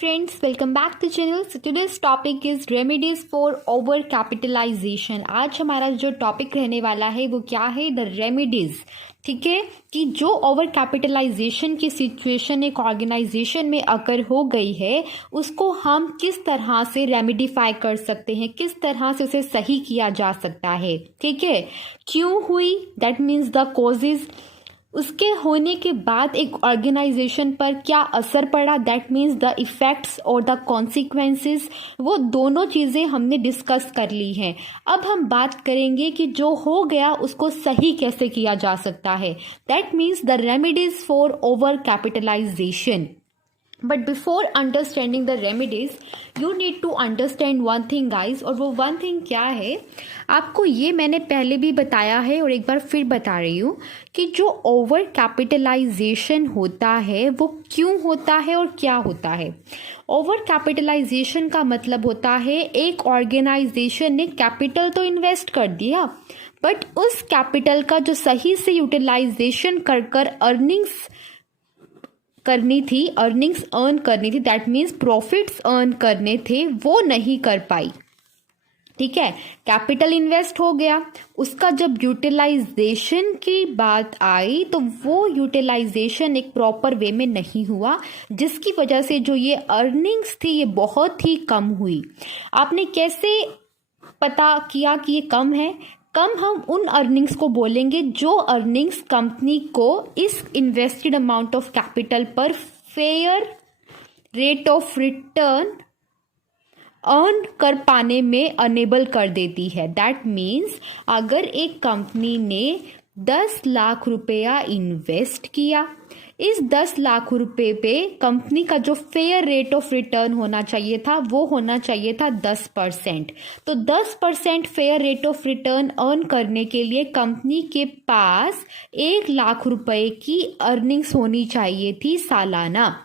Friends, welcome back to channel. So today's topic is remedies for over capitalization. आज हमारा जो topic रहने वाला है वो क्या है, द रेमेडीज. ठीक है कि जो ओवर कैपिटलाइजेशन की सिचुएशन एक ऑर्गेनाइजेशन में अगर हो गई है उसको हम किस तरह से रेमेडीफाई कर सकते हैं, किस तरह से उसे सही किया जा सकता है. ठीक है, क्यों हुई, दैट मीन्स द कॉजेज. उसके होने के बाद एक ऑर्गेनाइजेशन पर क्या असर पड़ा, दैट मीन्स द इफेक्ट्स और द कॉन्सिक्वेंसेस. वो दोनों चीज़ें हमने डिस्कस कर ली हैं. अब हम बात करेंगे कि जो हो गया उसको सही कैसे किया जा सकता है, that means the remedies for over capitalisation. But before understanding the remedies you need to understand one thing guys. और वो वन थिंग क्या है, आपको ये मैंने पहले भी बताया है और एक बार फिर बता रही हूँ कि जो ओवर कैपिटलाइजेशन होता है वो क्यों होता है और क्या होता है. ओवर कैपिटलाइजेशन का मतलब होता है एक ऑर्गेनाइजेशन ने कैपिटल तो इन्वेस्ट कर दिया बट उस कैपिटल का जो सही से यूटिलाइजेशन कर अर्निंग्स अर्न करनी थी, दैट मीन्स प्रॉफिट्स अर्न करने थे, वो नहीं कर पाई. ठीक है, कैपिटल इन्वेस्ट हो गया, उसका जब यूटिलाइजेशन की बात आई तो वो यूटिलाइजेशन एक प्रॉपर वे में नहीं हुआ, जिसकी वजह से जो ये अर्निंग्स थी ये बहुत ही कम हुई. आपने कैसे पता किया कि ये कम है? कम हम उन अर्निंग्स को बोलेंगे जो अर्निंग्स कंपनी को इस इन्वेस्टेड अमाउंट ऑफ कैपिटल पर fair rate of return earn कर पाने में अनेबल कर देती है. दैट मीन्स अगर एक कंपनी ने 10 लाख रुपया इन्वेस्ट किया, इस 10 लाख रुपए पे कंपनी का जो फेयर रेट ऑफ रिटर्न होना चाहिए था वो होना चाहिए था 10%. तो 10% fair rate of return earn करने के लिए कंपनी के पास 1 लाख रुपए की अर्निंग्स होनी चाहिए थी सालाना.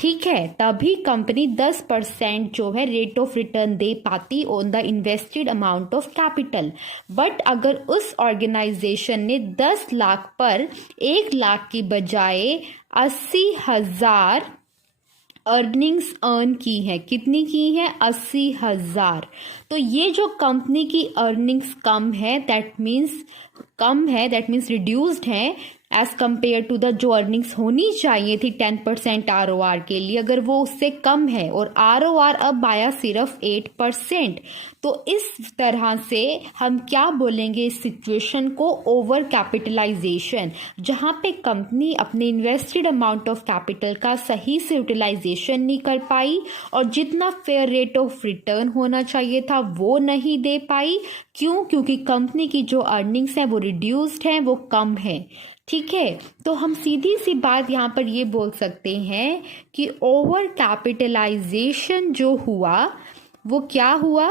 ठीक है, तभी कंपनी 10% जो है रेट ऑफ रिटर्न दे पाती on the invested amount of capital. But अगर उस ऑर्गेनाइजेशन ने 10 लाख पर 1 लाख की बजाय 80,000 अर्निंग्स अर्न की है, कितनी की है? 80,000. तो ये जो कंपनी की अर्निंग्स कम है, दैट मीन्स रिड्यूस्ड है एज कम्पेयर टू द जो अर्निंग्स होनी चाहिए थी 10% ROR के लिए, अगर वो उससे कम है और ROR अब आया सिर्फ 8%. तो इस तरह से हम क्या बोलेंगे इस सिचुएशन को, ओवर कैपिटलाइजेशन, जहाँ पे कंपनी अपने इन्वेस्टेड अमाउंट ऑफ कैपिटल का सही से यूटिलाइजेशन नहीं कर पाई और जितना फेयर रेट ऑफ रिटर्न होना चाहिए था वो नहीं दे पाई. क्यों? क्योंकि कंपनी की जो अर्निंग्स है वो रिड्यूस्ड है, वो कम है. ठीक है, तो हम सीधी सी बात यहाँ पर ये बोल सकते हैं कि ओवर कैपिटलाइजेशन जो हुआ वो क्या हुआ,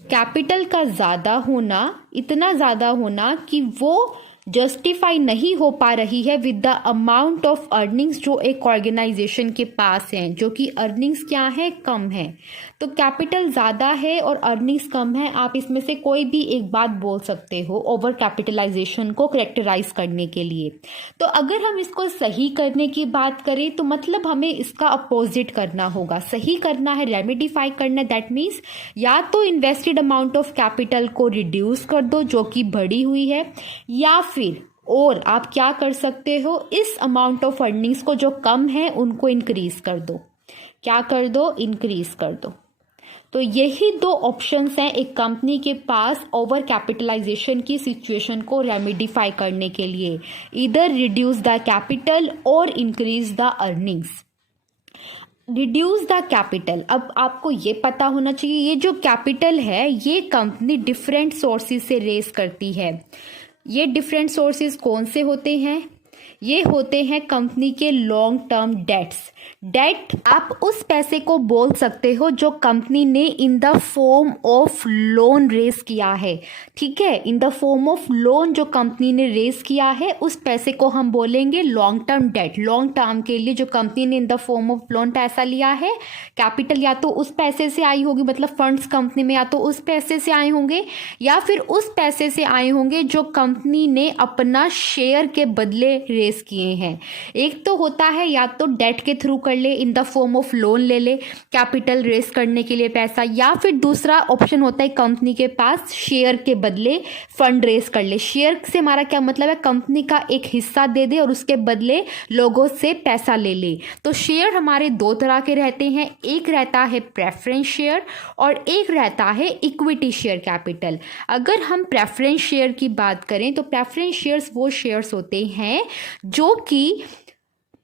कैपिटल का ज़्यादा होना, इतना ज़्यादा होना कि वो जस्टिफाई नहीं हो पा रही है with the amount of earnings जो एक ऑर्गेनाइजेशन के पास हैं, जो कि अर्निंग्स क्या है, कम है. तो कैपिटल ज़्यादा है और अर्निंग्स कम है, आप इसमें से कोई भी एक बात बोल सकते हो ओवर कैपिटलाइजेशन को करेक्टराइज करने के लिए. तो अगर हम इसको सही करने की बात करें तो मतलब हमें इसका अपोजिट करना होगा. सही करना है, रेमेडीफाई करना, दैट मीन्स या तो इन्वेस्टेड अमाउंट ऑफ कैपिटल को रिड्यूस कर दो जो कि बढ़ी हुई है, या फिर और आप क्या कर सकते हो, इस अमाउंट ऑफ अर्निंग्स को जो कम है उनको इंक्रीज कर दो. क्या कर दो? इंक्रीज कर दो. तो यही दो ऑप्शंस हैं एक कंपनी के पास ओवर कैपिटलाइजेशन की सिचुएशन को रेमेडीफाई करने के लिए, इधर रिड्यूस द कैपिटल और increase the earnings. Reduce the capital, अब आपको ये पता होना चाहिए ये जो कैपिटल है ये कंपनी डिफरेंट सोर्सेज से रेज करती है. ये डिफरेंट सोर्सेज कौन से होते हैं? ये होते हैं कंपनी के लॉन्ग टर्म डेट्स. डेट आप उस पैसे को बोल सकते हो जो कंपनी ने in the form of loan raise किया है. ठीक है, in the form of loan जो कंपनी ने रेज किया है उस पैसे को हम बोलेंगे long term debt. Long term के लिए जो कंपनी ने in the form of loan पैसा लिया है, कैपिटल या तो उस पैसे से आई होगी, मतलब फंड्स कंपनी में या तो उस पैसे से आए होंगे या फिर उस पैसे से आए होंगे जो कंपनी ने अपना शेयर के बदले रेज रेस किए हैं। एक तो होता है या तो डेट के थ्रू कर ले, इन द फॉर्म ऑफ लोन ले ले कैपिटल रेस करने के लिए पैसा, या फिर दूसरा ऑप्शन होता है कंपनी के पास शेयर के बदले फंड रेस कर ले। शेयर से हमारा क्या मतलब है, कंपनी का एक हिस्सा दे दे और उसके बदले लोगों से पैसा ले ले। तो शेयर हमारे दो तरह के रहते हैं, एक रहता है प्रेफरेंस शेयर और एक रहता है इक्विटी शेयर कैपिटल। अगर हम प्रेफरेंस शेयर की बात करें तो प्रेफरेंस शेयर्स वो शेयर्स होते हैं जो कि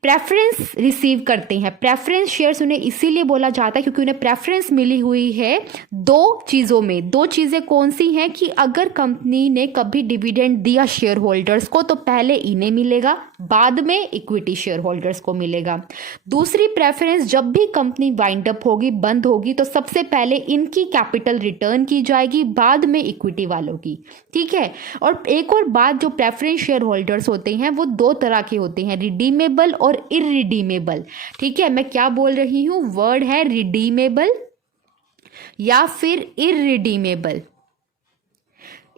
प्रेफरेंस रिसीव करते हैं। प्रेफरेंस शेयर्स उन्हें इसीलिए बोला जाता है क्योंकि उन्हें प्रेफरेंस मिली हुई है दो चीज़ों में। दो चीज़ें कौन सी हैं कि अगर कंपनी ने कभी डिविडेंड दिया शेयर होल्डर्स को तो पहले इन्हें मिलेगा, बाद में इक्विटी शेयर होल्डर्स को मिलेगा। दूसरी प्रेफरेंस, जब भी कंपनी वाइंड अप होगी, बंद होगी, तो सबसे पहले इनकी कैपिटल रिटर्न की जाएगी, बाद में इक्विटी वालों की। ठीक है। और एक और बात, जो प्रेफरेंस शेयर होल्डर्स होते हैं वो दो तरह के होते हैं, रिडीमेबल और इररिडीमेबल। ठीक है, मैं क्या बोल रही हूं, वर्ड है रिडीमेबल या फिर इररिडीमेबल।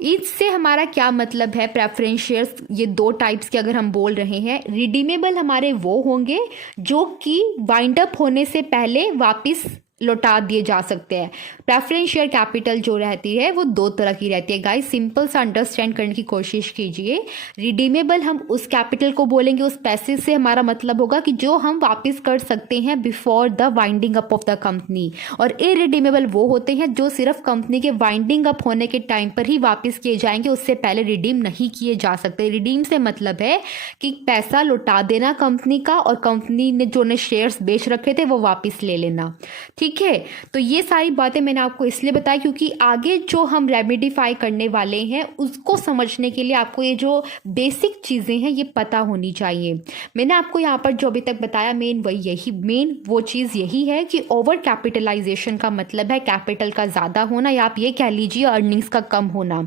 इससे हमारा क्या मतलब है, प्रेफरेंस शेयर्स ये दो टाइप्स के अगर हम बोल रहे हैं, रिडीमेबल हमारे वो होंगे जो कि वाइंड अप होने से पहले वापस लौटा दिए जा सकते हैं। प्रेफरेंस शेयर कैपिटल जो रहती है वो दो तरह की रहती है। गाइस सिंपल सा अंडरस्टैंड करने की कोशिश कीजिए। रिडीमेबल हम उस कैपिटल को बोलेंगे, उस पैसे से हमारा मतलब होगा कि जो हम वापस कर सकते हैं before the winding up of the company. और इररिडीमेबल वो होते हैं जो सिर्फ कंपनी के वाइंडिंग अप होने के टाइम पर ही वापस किए जाएंगे, उससे पहले रिडीम नहीं किए जा सकते। रिडीम से मतलब है कि पैसा लौटा देना कंपनी का और कंपनी ने जो ने शेयर्स बेच रखे थे वो वापस ले लेना। ठीक है। तो ये सारी बातें मैंने आपको इसलिए बताई क्योंकि आगे जो हम रेमिडिफाई करने वाले हैं उसको समझने के लिए आपको ये जो बेसिक चीज़ें हैं ये पता होनी चाहिए। मैंने आपको यहाँ पर जो अभी तक बताया मेन वो चीज़ यही है कि ओवर कैपिटलाइजेशन का मतलब है कैपिटल का ज़्यादा होना, या आप ये कह लीजिए अर्निंग्स का कम होना।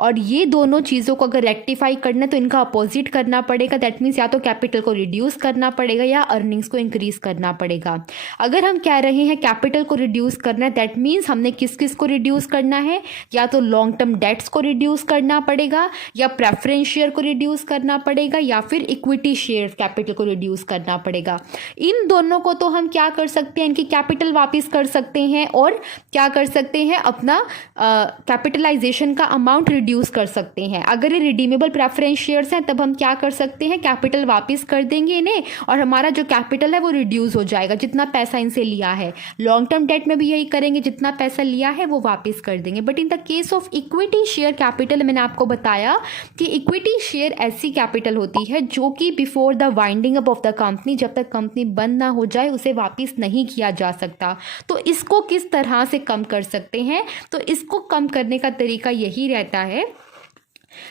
और ये दोनों चीज़ों को अगर रेक्टिफाई करना है तो इनका अपोजिट करना पड़ेगा। दैट मीन्स या तो कैपिटल को रिड्यूस करना पड़ेगा या अर्निंग्स को इंक्रीज करना पड़ेगा। अगर हम कह रहे हैं कैपिटल को रिड्यूस करना है, दैट मीन्स हमने किस किस को रिड्यूस करना है, या तो लॉन्ग टर्म डेट्स को रिड्यूस करना पड़ेगा, या प्रेफरेंस शेयर को रिड्यूस करना पड़ेगा, या फिर इक्विटी शेयर कैपिटल को रिड्यूस करना पड़ेगा। इन दोनों को तो हम क्या कर सकते हैं, इनकी कैपिटल वापस कर सकते हैं और क्या कर सकते हैं, अपना कैपिटलाइजेशन का अमाउंट रिड्यूस कर सकते हैं। अगर ये रिडीमेबल प्रेफरेंस शेयर्स हैं तब हम क्या कर सकते हैं, कैपिटल वापस कर देंगे इन्हें और हमारा जो कैपिटल है वो रिड्यूस हो जाएगा, जितना पैसा इनसे लिया है। लॉन्ग टर्म डेट में भी यही करेंगे, जितना पैसा लिया है वो वापस कर देंगे। But in the case of equity share capital मैंने आपको बताया कि इक्विटी शेयर ऐसी कैपिटल होती है जो कि before the winding up of the company, जब तक कंपनी बंद ना हो जाए उसे वापस नहीं किया जा सकता। तो इसको किस तरह से कम कर सकते हैं, तो इसको कम करने का तरीका यही रहता है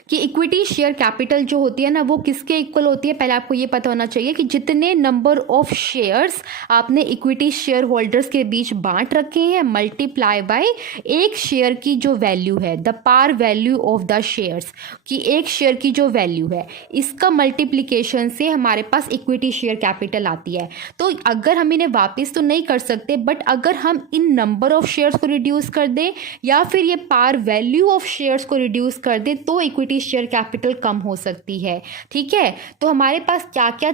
कि इक्विटी शेयर कैपिटल जो होती है ना वो किसके इक्वल होती है। पहले आपको ये पता होना चाहिए कि जितने नंबर ऑफ शेयर्स आपने इक्विटी शेयर होल्डर्स के बीच बांट रखे हैं मल्टीप्लाई बाय एक शेयर की जो वैल्यू है, the par value of the shares, कि एक शेयर की जो वैल्यू है इसका मल्टीप्लिकेशन से हमारे पास इक्विटी शेयर कैपिटल आती है। तो अगर हम इन्हें वापस तो नहीं कर सकते, बट अगर हम इन नंबर ऑफ शेयर्स को रिड्यूस कर दें या फिर ये पार वैल्यू ऑफ शेयर्स को रिड्यूस कर दें तो इक्विटी शेयर कैपिटल कम हो सकती है। ठीक है। तो हमारे पास क्या क्या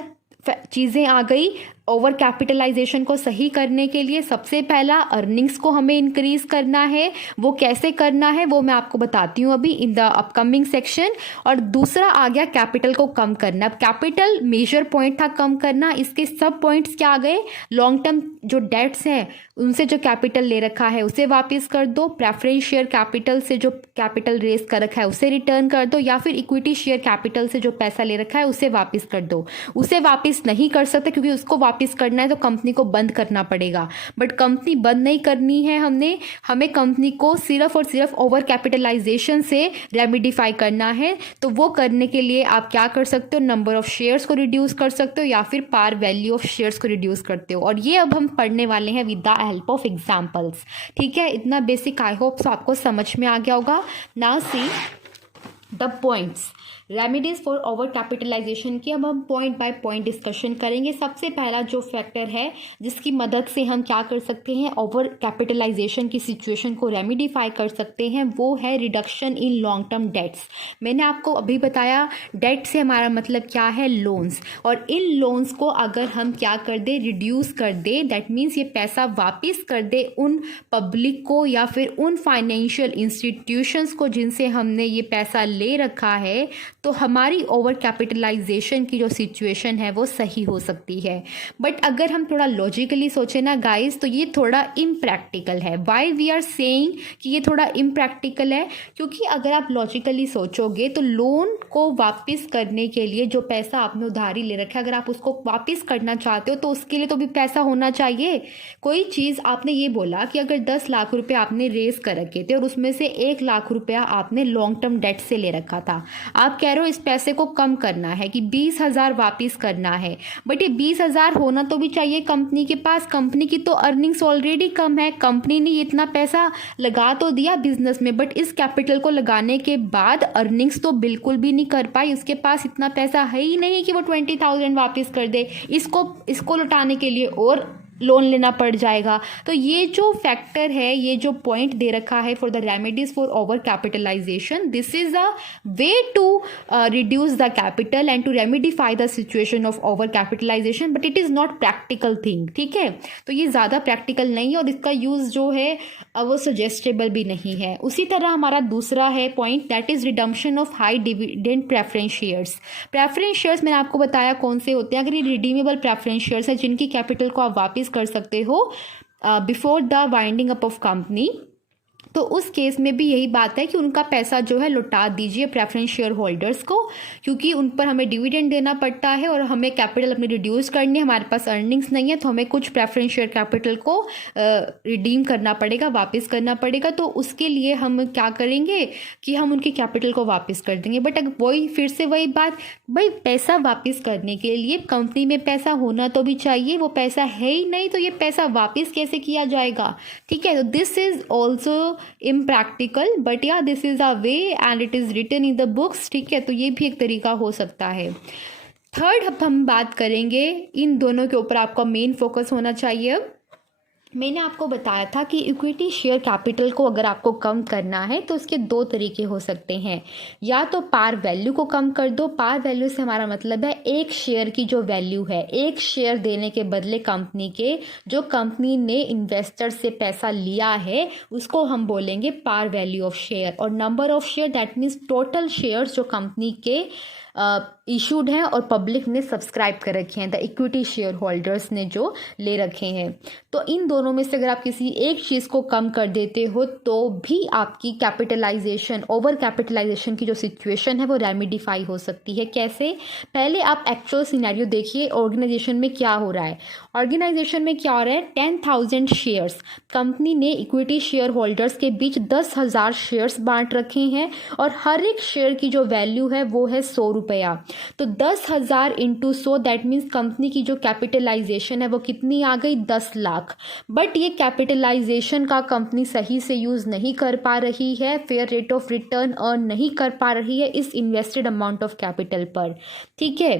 चीज़ें आ गई ओवर कैपिटलाइजेशन को सही करने के लिए। सबसे पहला अर्निंग्स को हमें इंक्रीज करना है, वो कैसे करना है वो मैं आपको बताती हूँ अभी इन द अपकमिंग सेक्शन। और दूसरा आ गया कैपिटल को कम करना। अब कैपिटल मेजर पॉइंट था कम करना, इसके सब पॉइंट्स क्या आ गए, लॉन्ग टर्म जो डेट्स हैं उनसे जो कैपिटल ले रखा है उसे वापस कर दो, प्रेफरेंस शेयर कैपिटल से जो कैपिटल रेस कर रखा है उसे रिटर्न कर दो, या फिर इक्विटी शेयर कैपिटल से जो पैसा ले रखा है उसे वापस कर दो। उसे वापस नहीं कर सकते क्योंकि उसको वापस करना है तो कंपनी को बंद करना पड़ेगा, बट कंपनी बंद नहीं करनी है हमें कंपनी को सिर्फ और सिर्फ ओवर कैपिटलाइजेशन से रेमिडिफाई करना है। तो वो करने के लिए आप क्या कर सकते हो, नंबर ऑफ शेयर्स को रिड्यूस कर सकते हो या फिर पार वैल्यू ऑफ शेयर्स को रिड्यूस करते हो। और ये अब हम पढ़ने वाले हैं with the help of examples. ठीक है, इतना बेसिक आई होप सो आपको समझ में आ गया होगा। Now see the points. Remedies for over capitalisation की अब हम पॉइंट बाय पॉइंट डिस्कशन करेंगे। सबसे पहला जो फैक्टर है जिसकी मदद से हम क्या कर सकते हैं, ओवर कैपिटलाइजेशन की सिचुएशन को रेमेडीफाई कर सकते हैं, वो है reduction in long term debts. मैंने आपको अभी बताया डेट से हमारा मतलब क्या है, लोन्स, और इन लोन्स को अगर हम क्या कर दे, रिड्यूस कर दे, दैट मीन्स ये पैसा वापस कर दे उन पब्लिक को या फिर उन फाइनेंशियल इंस्टीट्यूशंस को जिनसे हमने ये पैसा ले रखा है, तो हमारी ओवर कैपिटलाइजेशन की जो सिचुएशन है वो सही हो सकती है। बट अगर हम थोड़ा लॉजिकली सोचें ना गाइस, तो ये थोड़ा इम्प्रैक्टिकल है। वाई वी आर सेइंग कि ये थोड़ा इम्प्रैक्टिकल है, क्योंकि अगर आप लॉजिकली सोचोगे तो लोन को वापस करने के लिए जो पैसा आपने उधारी ले रखा है, अगर आप उसको वापस करना चाहते हो तो उसके लिए तो भी पैसा होना चाहिए। कोई चीज़ आपने ये बोला कि अगर 10 लाख रुपए आपने रेज कर रखे थे और उसमें से 1 लाख रुपया आपने लॉन्ग टर्म डेट से ले रखा था, आप कह रहे हो इस पैसे को कम करना है कि 20,000 वापिस करना है, बट ये 20,000 होना तो भी चाहिए कंपनी के पास। कंपनी की तो अर्निंग्स ऑलरेडी कम है, कंपनी ने इतना पैसा लगा तो दिया बिजनेस में, बट इस कैपिटल को लगाने के बाद अर्निंग्स तो बिल्कुल भी नहीं कर पाई। उसके पास इतना पैसा है ही नहीं कि वो 20,000 वापस कर दे। इसको लौटाने के लिए और लोन लेना पड़ जाएगा। तो ये जो फैक्टर है, ये जो पॉइंट दे रखा है for the remedies for over capitalisation, this is a way to reduce the capital and to remedify the situation of over capitalisation, but it is not practical thing. ठीक है, तो ये ज़्यादा प्रैक्टिकल नहीं है और इसका यूज़ जो है वो सजेस्टेबल भी नहीं है। उसी तरह हमारा दूसरा है point, that is redemption of high dividend preference shares. Preference shares मैंने आपको बताया कौन से होते हैं। अगर ये रिडीमेबल प्रेफरेंस शेयर्स है जिनकी कैपिटल को आप वापस कर सकते हो before the winding up of company, तो उस केस में भी यही बात है कि उनका पैसा जो है लौटा दीजिए प्रेफरेंस शेयर होल्डर्स को, क्योंकि उन पर हमें डिविडेंड देना पड़ता है और हमें कैपिटल अपनी रिड्यूस करनी है, हमारे पास अर्निंग्स नहीं है, तो हमें कुछ प्रेफरेंस शेयर कैपिटल को रिडीम करना पड़ेगा, वापस करना पड़ेगा। तो उसके लिए हम क्या करेंगे कि हम उनकी कैपिटल को वापस कर देंगे। बट अगर वही फिर से वही बात, भाई पैसा वापस करने के लिए कंपनी में पैसा होना तो भी चाहिए, वो पैसा है ही नहीं, तो ये पैसा वापस कैसे किया जाएगा। ठीक है, तो this is also impractical, but yeah, this is a way and it is written in the books। ठीक है, तो ये भी एक तरीका हो सकता है। थर्ड, अब हम बात करेंगे, इन दोनों के ऊपर आपका मेन फोकस होना चाहिए। मैंने आपको बताया था कि इक्विटी शेयर कैपिटल को अगर आपको कम करना है तो उसके 2 तरीके हो सकते हैं। या तो पार वैल्यू को कम कर दो। पार वैल्यू से हमारा मतलब है एक शेयर की जो वैल्यू है, एक शेयर देने के बदले कंपनी के जो कंपनी ने इन्वेस्टर से पैसा लिया है उसको हम बोलेंगे पार वैल्यू ऑफ शेयर। और number of share, that means total shares जो कंपनी के इशूड हैं और पब्लिक ने सब्सक्राइब कर रखे हैं, द इक्विटी शेयर होल्डर्स ने जो ले रखे हैं। तो इन दोनों में से अगर आप किसी एक चीज़ को कम कर देते हो तो भी आपकी कैपिटलाइजेशन, ओवर कैपिटलाइजेशन की जो सिचुएशन है वो रेमेडीफाई हो सकती है। कैसे? पहले आप एक्चुअल सिनेरियो देखिए, ऑर्गेनाइजेशन में क्या हो रहा है। ऑर्गेनाइजेशन में क्या हो रहा है, 10,000 शेयर्स कंपनी ने इक्विटी शेयर होल्डर्स के बीच 10,000 शेयर्स बांट रखे हैं और हर एक शेयर की जो वैल्यू है वो है 100 रुपया। तो 10,000 इंटू 100, दैट मीन्स कंपनी की जो कैपिटलाइजेशन है वो कितनी आ गई, 10 लाख। बट ये कैपिटलाइजेशन का कंपनी सही से यूज नहीं कर पा रही है, fair rate of return earn नहीं कर पा रही है इस इन्वेस्टेड अमाउंट ऑफ कैपिटल पर। ठीक है,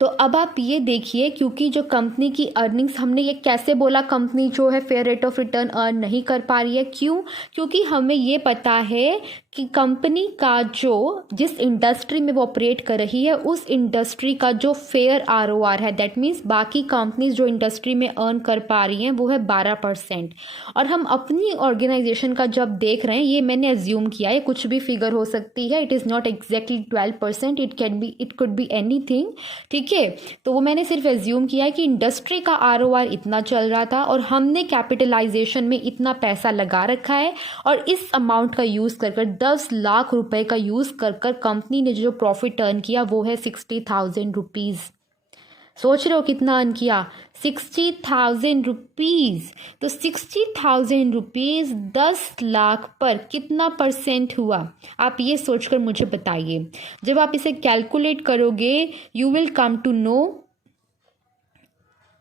तो अब आप ये देखिए, क्योंकि जो कंपनी की अर्निंग्स, हमने ये कैसे बोला कंपनी जो है fair rate of return earn नहीं कर पा रही है, क्यों? क्योंकि हमें ये पता है कि कंपनी का जो जिस इंडस्ट्री में वो ऑपरेट कर रही है उस इंडस्ट्री का जो फेयर ROR है, दैट मीन्स बाकी कंपनीज जो इंडस्ट्री में अर्न कर पा रही हैं वो है 12%। और हम अपनी ऑर्गेनाइजेशन का जब देख रहे हैं, ये मैंने एज्यूम किया है, कुछ भी फिगर हो सकती है, it is not exactly 12%, it could be anything. ठीक है, तो वो मैंने सिर्फ एज्यूम किया है कि इंडस्ट्री का ROR इतना चल रहा था और हमने कैपिटलाइजेशन में इतना पैसा लगा रखा है और इस अमाउंट का यूज़ कर 10 लाख रुपए का यूज़ कर कंपनी ने जो प्रॉफिट अर्न किया वो है 60,000 रुपीज़। सोच रहे हो कितना अर्न किया, 60,000 रुपीज़। तो 60,000 रुपीज़ 10 लाख पर कितना परसेंट हुआ, आप ये सोचकर मुझे बताइए। जब आप इसे कैलकुलेट करोगे you will come to know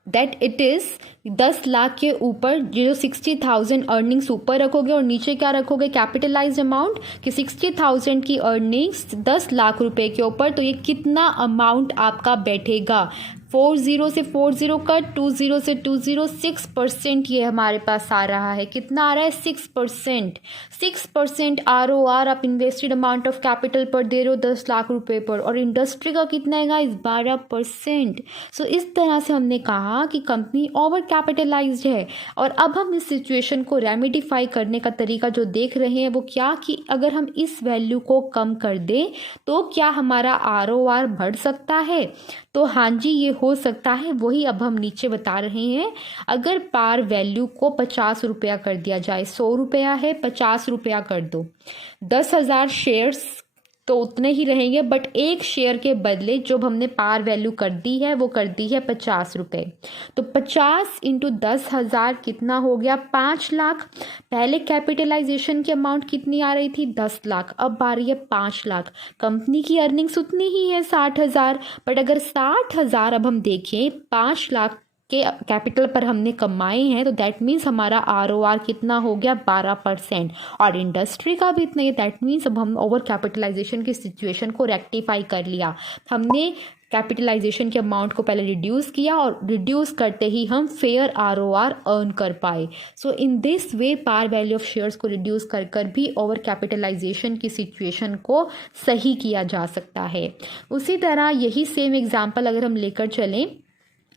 that it is 10 lakh के ऊपर जो 60,000 अर्निंग्स ऊपर रखोगे और नीचे क्या रखोगे कैपिटलाइज अमाउंट कि 60,000 की अर्निंग्स 10 लाख रुपए के ऊपर, तो ये कितना अमाउंट आपका बैठेगा। 40 से 40 कट, 20 से 20, 6% ये हमारे पास आ रहा है। कितना आ रहा है 6%। 6% ROR आप इन्वेस्टेड अमाउंट ऑफ कैपिटल पर दे रहे हो 10 लाख रुपए पर, और इंडस्ट्री का कितना है गाइस 12%। सो इस तरह से हमने कहा कि कंपनी ओवर कैपिटलाइज्ड है। और अब हम इस सिचुएशन को रेमेडिफाई करने का तरीका जो देख रहे हैं वो क्या कि अगर हम इस वैल्यू को कम कर दें तो क्या हमारा ROR बढ़ सकता है। तो हाँ जी ये हो सकता है, वही अब हम नीचे बता रहे हैं। अगर पार वैल्यू को 50 रुपया कर दिया जाए, 100 रुपया है 50 रुपया कर दो, 10,000 शेयर्स तो उतने ही रहेंगे, बट एक शेयर के बदले जो हमने पार वैल्यू कर दी है वो कर दी है 50 रुपये। तो 50 इंटू 10,000 कितना हो गया 5 लाख। पहले कैपिटलाइजेशन की अमाउंट कितनी आ रही थी 10 लाख, अब आ रही है 5 लाख। कंपनी की अर्निंग्स उतनी ही है 60,000, बट अगर 60,000 अब हम देखें 5 लाख के कैपिटल पर हमने कमाए हैं तो दैट मीन्स हमारा ROR कितना हो गया 12%। और इंडस्ट्री का भी इतना ही, दैट मीन्स अब हम ओवर कैपिटलाइजेशन की सिचुएशन को रेक्टिफाई कर लिया। हमने कैपिटलाइजेशन के अमाउंट को पहले रिड्यूस किया और रिड्यूस करते ही हम फेयर ROR अर्न कर पाए। So in this way par value of shares को रिड्यूस कर कर भी ओवर कैपिटलाइजेशन की सिचुएशन को सही किया जा सकता है। उसी तरह यही सेम एग्जाम्पल अगर हम लेकर चलें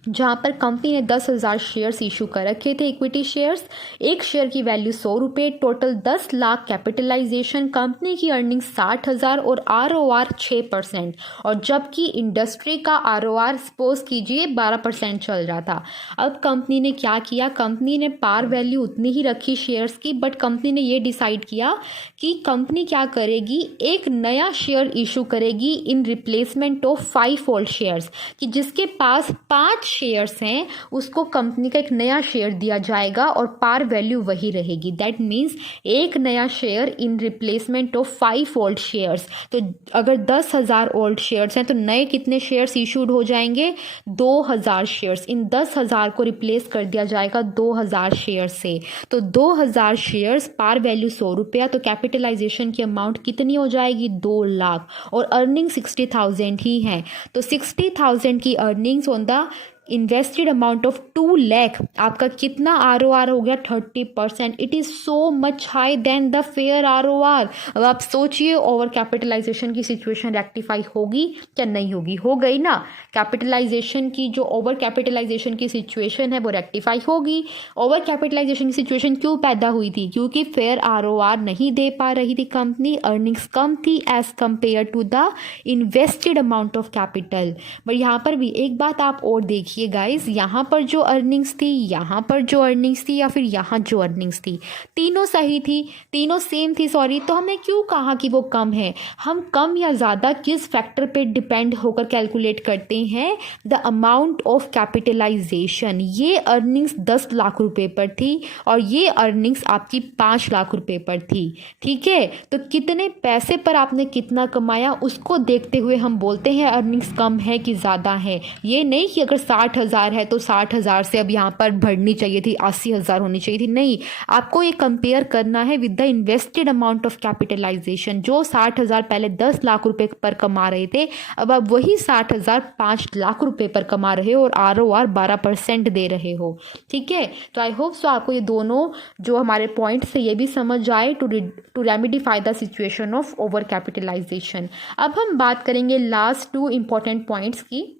जहाँ पर कंपनी ने 10,000 शेयर्स इशू कर रखे थे इक्विटी शेयर्स, एक शेयर की वैल्यू 100 रुपये, टोटल 10 लाख कैपिटलाइजेशन, कंपनी की अर्निंग 60,000 और ROR 6%। और जबकि इंडस्ट्री का ROR सपोज कीजिए 12% चल रहा था। अब कंपनी ने क्या किया, कंपनी ने पार वैल्यू उतनी ही रखी शेयर्स की, बट कंपनी ने ये डिसाइड किया कि कंपनी क्या करेगी, एक नया शेयर इशू करेगी in replacement of 5 old shares, कि जिसके पास 5 शेयर्स हैं उसको कंपनी का एक नया शेयर दिया जाएगा और पार वैल्यू वही रहेगी। दैट मीन्स एक नया share in replacement of 5 old shares. तो अगर 10,000 ओल्ड शेयर्स हैं तो नए कितने शेयर्स इशूड हो जाएंगे 2,000 शेयर्स। इन 10,000 को रिप्लेस कर दिया जाएगा 2,000 शेयर से। तो 2,000 शेयर्स पार वैल्यू 100 रुपया, तो कैपिटलाइजेशन की अमाउंट कितनी हो जाएगी 2 लाख और अर्निंग 60,000 ही है। तो 60,000 की earnings on the invested amount of 2 lakh आपका कितना ROR हो गया 30%। It is so much high than the fair ROR। अब आप सोचिए ओवर कैपिटलाइजेशन की सिचुएशन रेक्टिफाई होगी क्या नहीं होगी, हो गई ना। कैपिटलाइजेशन की जो ओवर कैपिटलाइजेशन की सिचुएशन है वो रेक्टिफाई होगी। ओवर कैपिटलाइजेशन की सिचुएशन क्यों पैदा हुई थी, क्योंकि फेयर ROR नहीं दे पा रही थी कंपनी, अर्निंग्स कम थी as compare to the invested amount of capital. But यहाँ पर भी एक बात आप और देखिए गाइस, यहाँ पर जो अर्निंग्स थी, यहाँ पर जो अर्निंग्स थी, या फिर यहाँ जो अर्निंग्स थी, तीनों सही थी, तीनों सेम थी सॉरी। तो हमने क्यों कहा कि वो कम है। हम कम या ज़्यादा किस फैक्टर पे डिपेंड होकर कैलकुलेट करते हैं, द अमाउंट ऑफ कैपिटलाइजेशन। ये अर्निंग्स 10 लाख रुपए पर थी और ये अर्निंग्स आपकी 5 लाख रुपए पर थी, ठीक है। तो कितने पैसे पर आपने कितना कमाया उसको देखते हुए हम बोलते हैं अर्निंग्स कम है कि ज़्यादा है। ये नहीं कि अगर 60,000 है तो 60,000 से अब यहाँ पर बढ़नी चाहिए थी, 80,000 होनी चाहिए थी, नहीं। आपको ये कंपेयर करना है with the invested amount of capitalisation. जो 60,000 पहले 10 लाख रुपए पर कमा रहे थे, अब आप वही 60,000 5 लाख रुपए पर कमा रहे हो और ROR 12% दे रहे हो, ठीक है। तो आई होप सो आपको ये दोनों जो हमारे पॉइंट्स है ये भी समझ आए to remedify the situation of over capitalisation. अब हम बात करेंगे लास्ट 2 इंपॉर्टेंट पॉइंट्स की,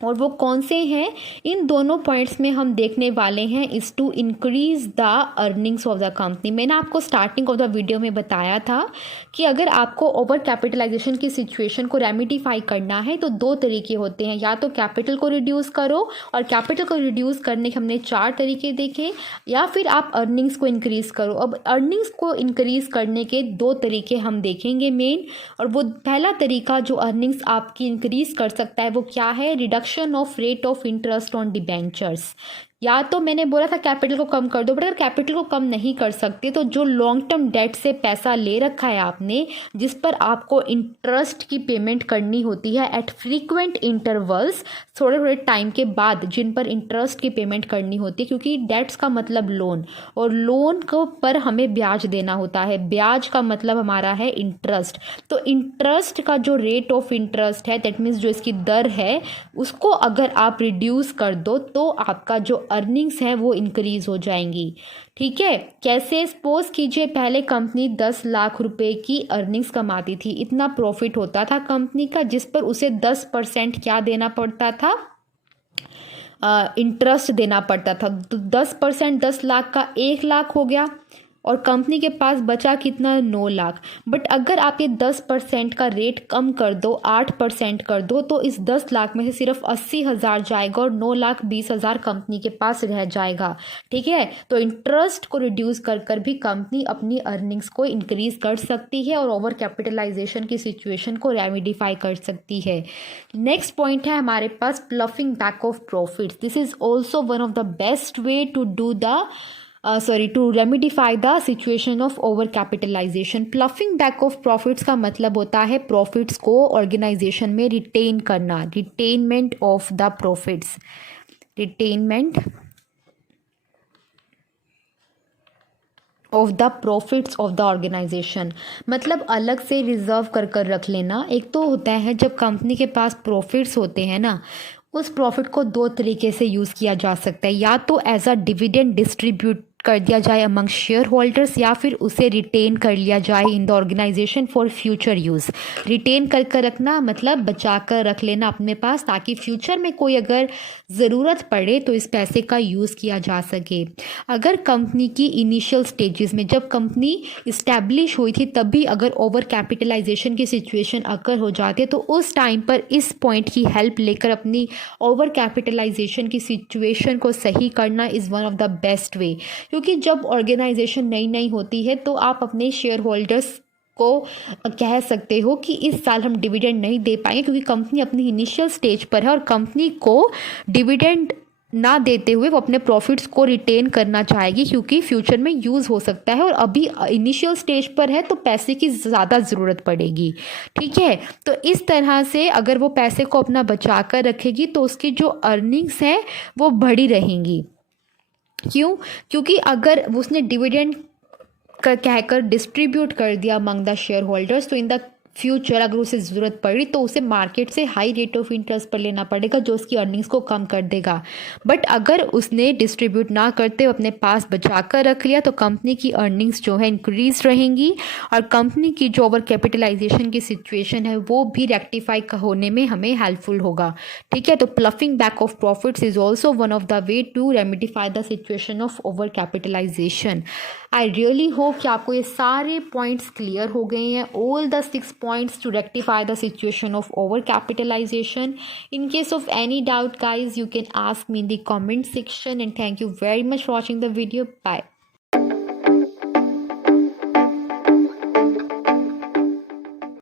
और वो कौन से हैं। इन दोनों पॉइंट्स में हम देखने वाले हैं is to increase the earnings of the company. मैंने आपको स्टार्टिंग ऑफ द वीडियो में बताया था कि अगर आपको ओवर कैपिटलाइजेशन की सिचुएशन को रेमेडिफाई करना है तो 2 तरीके होते हैं, या तो कैपिटल को रिड्यूस करो, और कैपिटल को रिड्यूस करने के हमने 4 तरीके देखे, या फिर आप अर्निंग्स को इंक्रीज़ करो। अब अर्निंग्स को इंक्रीज़ करने के 2 तरीके हम देखेंगे मेन, और वो पहला तरीका जो अर्निंग्स आपकी इंक्रीज़ कर सकता है वो क्या है, reduction of rate of interest on debentures. या तो मैंने बोला था कैपिटल को कम कर दो, बट अगर कैपिटल को कम नहीं कर सकते तो जो लॉन्ग टर्म डेट से पैसा ले रखा है आपने, जिस पर आपको इंटरेस्ट की पेमेंट करनी होती है एट फ्रीक्वेंट इंटरवल्स, थोड़े थोड़े टाइम के बाद, जिन पर इंटरेस्ट की पेमेंट करनी होती है, क्योंकि डेट्स का मतलब लोन, और लोन को पर हमें ब्याज देना होता है। ब्याज का मतलब हमारा है इंटरेस्ट। तो इंटरेस्ट का जो रेट ऑफ इंटरेस्ट है, दैट मीन्स जो इसकी दर है, उसको अगर आप रिड्यूस कर दो तो आपका जो अर्निंग्स है वो इंक्रीज हो जाएंगी। ठीक है, कैसे? सपोज कीजिए पहले कंपनी 10 लाख रुपए की अर्निंग्स कमाती थी, इतना प्रॉफिट होता था कंपनी का, जिस पर उसे 10% क्या देना पड़ता था? इंटरेस्ट देना पड़ता था। तो 10%, 10 लाख का 1 लाख हो गया, और कंपनी के पास बचा कितना? 9 लाख। बट अगर आप ये 10% का रेट कम कर दो, 8% कर दो, तो इस 10 लाख में से सिर्फ 80,000 जाएगा और 9,20,000 कंपनी के पास रह जाएगा। ठीक है, तो इंटरेस्ट को रिड्यूस कर कर भी कंपनी अपनी अर्निंग्स को इंक्रीज कर सकती है और ओवर कैपिटलाइजेशन की सिचुएशन को रेमिडिफाई कर सकती है। नेक्स्ट पॉइंट है हमारे पास ploughing back of profits. This is also one of the best way to do the to remedify the situation of over capitalization. Pluffing back of profits का मतलब होता है प्रॉफिट्स को ऑर्गेनाइजेशन में रिटेन करना, retainment of the profits, retainment of the profits of the organisation, मतलब अलग से रिजर्व कर कर रख लेना। एक तो होता है जब कंपनी के पास प्रॉफिट्स होते हैं ना, उस प्रॉफिट को दो तरीके से यूज़ किया जा सकता है, या तो एज अ डिविडेंड डिस्ट्रीब्यूट कर दिया जाए अमंग शेयर होल्डर्स, या फिर उसे रिटेन कर लिया जाए in the organisation for future use. Retain कर कर रखना मतलब बचा कर रख लेना अपने पास, ताकि फ्यूचर में कोई अगर ज़रूरत पड़े तो इस पैसे का यूज़ किया जा सके। अगर कंपनी की इनिशियल स्टेजेस में, जब कंपनी इस्टेब्लिश हुई थी, तभी अगर ओवर कैपिटलाइजेशन की सिचुएशन अकर हो जाती है, तो उस टाइम पर इस पॉइंट की हेल्प लेकर अपनी ओवर कैपिटलाइजेशन की सिचुएशन को सही करना is one of the best वे। क्योंकि जब ऑर्गेनाइजेशन नई नई होती है तो आप अपने शेयर होल्डर्स को कह सकते हो कि इस साल हम डिविडेंड नहीं दे पाएंगे, क्योंकि कंपनी अपनी इनिशियल स्टेज पर है, और कंपनी को डिविडेंड ना देते हुए वो अपने प्रॉफिट्स को रिटेन करना चाहेगी, क्योंकि फ्यूचर में यूज़ हो सकता है, और अभी इनिशियल स्टेज पर है तो पैसे की ज़्यादा ज़रूरत पड़ेगी। ठीक है, तो इस तरह से अगर वो पैसे को अपना बचा कर रखेगी तो उसकी जो अर्निंग्स हैं वो बढ़ी रहेंगी। क्यों? क्योंकि अगर उसने डिविडेंड कहकर डिस्ट्रीब्यूट कर दिया अमंग द शेयर होल्डर्स, तो इन द फ्यूचर अगर उसे ज़रूरत पड़ी तो उसे मार्केट से हाई रेट ऑफ इंटरेस्ट पर लेना पड़ेगा, जो उसकी अर्निंग्स को कम कर देगा। बट अगर उसने डिस्ट्रीब्यूट ना करते अपने पास बचा कर रख लिया, तो कंपनी की अर्निंग्स जो है इंक्रीज रहेंगी, और कंपनी की जो ओवर कैपिटलाइजेशन की सिचुएशन है वो भी रेक्टिफाई होने में हमें हेल्पफुल होगा। ठीक है, तो ploughing back of profits is also one of the way to remedify the situation of over capitalisation. I really hope कि आपको ये सारे पॉइंट्स क्लियर हो गए हैं, all the 6 points to rectify the situation of over capitalization. In case of any doubt guys, you can ask me in the comment section, and thank you very much for watching the video. Bye.